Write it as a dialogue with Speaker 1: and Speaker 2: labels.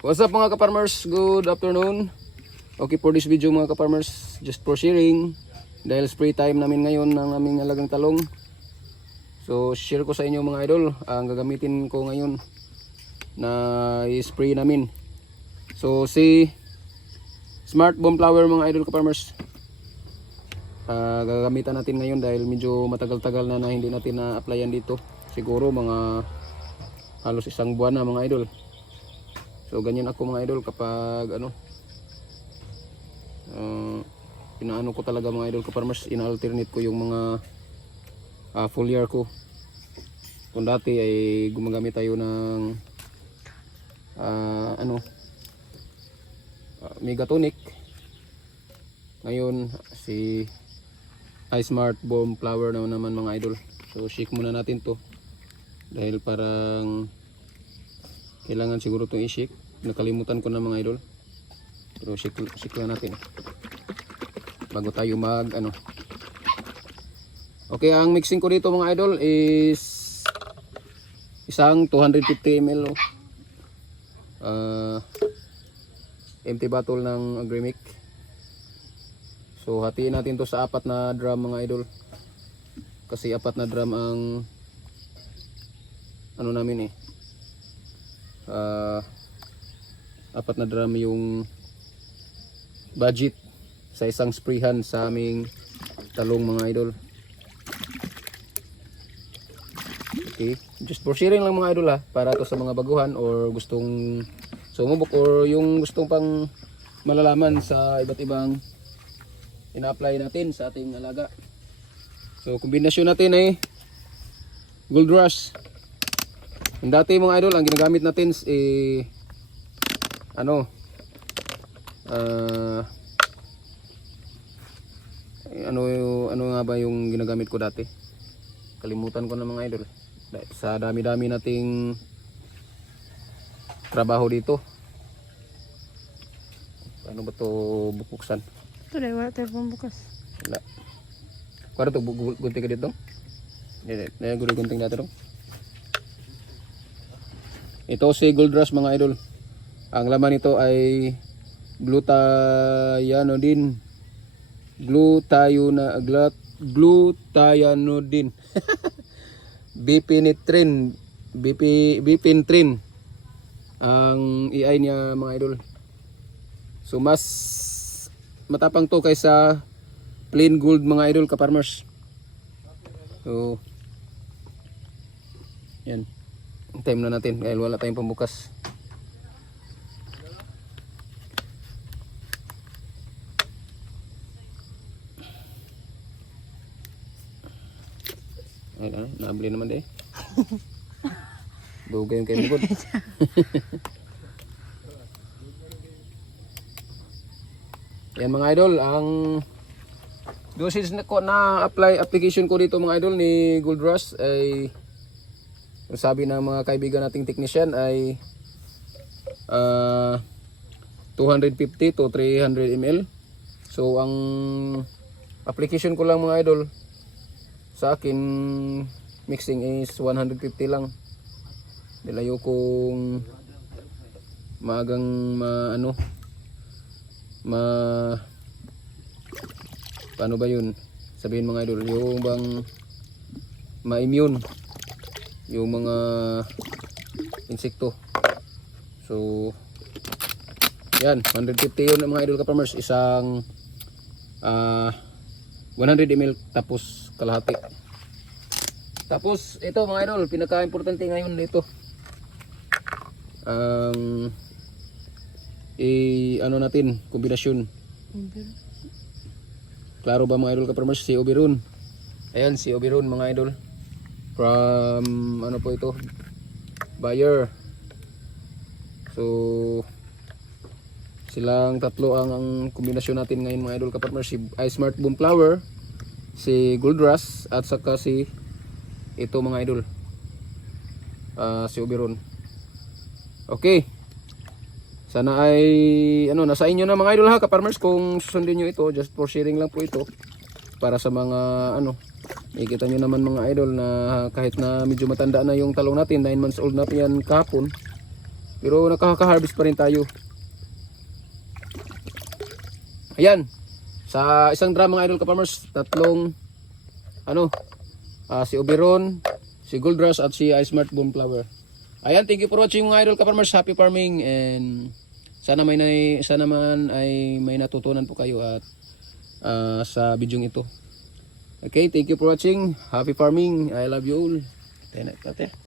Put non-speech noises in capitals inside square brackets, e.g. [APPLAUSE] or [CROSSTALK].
Speaker 1: What's up mga ka-farmers? Good afternoon. Okay for this video mga ka-farmers, just for sharing. Dahil spray time namin ngayon ng aming alagang talong. So share ko sa inyo mga idol, ang gagamitin ko ngayon na i-spray namin. So si Smart Bomb Flower mga idol ka-farmers. Ah, gagamitan natin ngayon dahil medyo matagal-tagal na na hindi natin na-applyan dito. Siguro mga halos isang buwan na mga idol. So ganyan ako mga idol kapag ano uh, inaano ko talaga mga idol ko farmers ina-alternate ko yung mga uh, foliar ko. Kung dati ay gumagamit tayo ng ah, ano uh, Megatonic. Ngayon si iSmart Bomb Flower na naman mga idol. So shake muna natin to dahil parang kailangan siguro itong i-shake. Nakalimutan ko na mga idol. Pero shake, shake lang natin. Bago tayo mag ano. Okay ang mixing ko dito mga idol is isang 250 ml. Ah, empty bottle ng agrimic so hatiin natin to sa apat na drum mga idol. Kasi apat na drum ang ano namin eh ah, apat na drum yung budget sa isang sprayhan sa aming talong mga idol. Okay. Just for sharing lang mga idol ha para to sa mga baguhan or gustong sumubok or yung gustong pang malalaman sa iba't ibang ina-apply natin sa ating alaga. So kombinasyon natin ay gold rush yung dati mga idol, ang ginagamit natin is eh, ano, eh, ano, ano nga ba yung ginagamit ko dati? Kalimutan ko na mga idol. Sa dami-dami nating trabaho dito. Paano ba to bubuksan?
Speaker 2: Ito dahil wala tayo pambukas.
Speaker 1: Wala. Kuwara to, gu- gunting ka dito? Hindi, hindi. gunting natin dong. Ito si Gold Rush mga idol. Ang laman nito ay glutathione. Glutathione, glut, glutathione. [LAUGHS] Bipinitrin, BP, bipintrin. Ang EI niya mga idol. So mas matapang to kaysa plain gold mga idol ka-farmers. So, yan. Time na natin dahil wala tayong pambukas. Ay, ano, nabili naman deh. [LAUGHS] Bugay yung kayo mugod. [LAUGHS] Yan mga idol, ang dosage na ko na apply application ko dito mga idol ni Gold Rush ay ang sabi ng mga kaibigan nating technician ay ah, 250 to 300 ml. So ang application ko lang mga idol sa akin mixing is 150 lang. Dilayo kong maagang ma ano ma paano ba yun sabihin mga idol yung bang ma-immune yung mga insekto so yan 150 yun mga idol ka-farmers isang ah 100 ml tapos kalahati tapos ito mga idol pinaka-importante ngayon dito ang i ano natin kombinasyon Klaro ba mga idol ka-farmers? Si Oberon. Ayan, si Oberon mga idol. From, ano po ito? Buyer. So, silang tatlo ang, ang kombinasyon natin ngayon mga idol ka-farmers. Si iSmart Boom Flower, si Gold Rush, at saka si ito mga idol. Ah, si Oberon. Okay. Sana ay ano nasa inyo na mga idol ha ka-farmers kung susundin niyo ito just for sharing lang po ito para sa mga ano Nakikita nyo naman mga idol na kahit na medyo matanda na yung talong natin 9 months old na yan kahapon Pero nakaka-harvest pa rin tayo. Ayan. Sa isang drum mga idol ka-farmers, tatlong ano, ah, si Oberon, si Gold Rush at si Ice Smart Boom Flower. Ayan, thank you for watching mga idol ka-farmers. Happy farming and sana may sana man ay may natutunan po kayo at ah, sa bidyong ito. Okay, thank you for watching. Happy farming. I love you all. Tayo na.